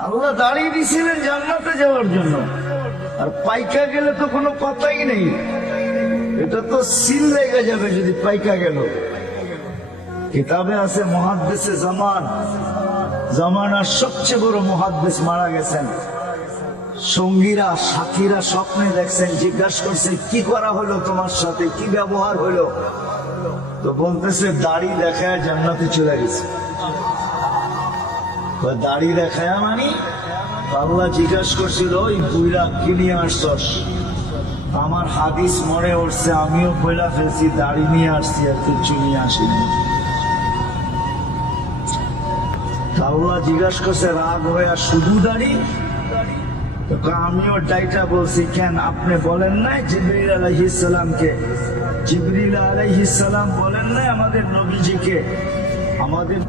আল্লাহ দাঁড়িয়ে দিয়েছিলেন জান্নাতে যাওয়ার জন্য, আর পাইকা গেলে তো কোনো কথাই নেই, এটা তো সিল লেগে যাবে যদি পাইকা গেল। কিতাবে আছে মুহাদ্দিসে জামানার সবচেয়ে বড় মুহাদ্দিস মারা গেছেন। সঙ্গীরা সাথীরা স্বপ্নে দেখছেন, জিজ্ঞাসা করছে কি করা হলো তোমার সাথে, কি ব্যবহার হলো? তো বলতেছে দাড়ি দেখায় জান্নাতে চলে গেছে। দাড়ি দেখায় মানে আল্লাহ জিজ্ঞাসা করছিল ওই বুইরা কি নিয়ে আসছস? আমার হাদিস মনে উঠছে, আমিও বইলা ফেলছি দাড়ি নিয়ে আসছি, আর কিছু নিয়ে আসিনি। আল্লাহ জিজ্ঞাসা করছে রাগ হয়ে শুধু দাড়ি? আমিও ডাইটা বলছি, কেন আপনি বলেন নাই জিবরিল আলাইহিস সালামকে, জিবরিল আলাইহিস সালাম বলেন নাই আমাদের নবীজিকে, আমাদের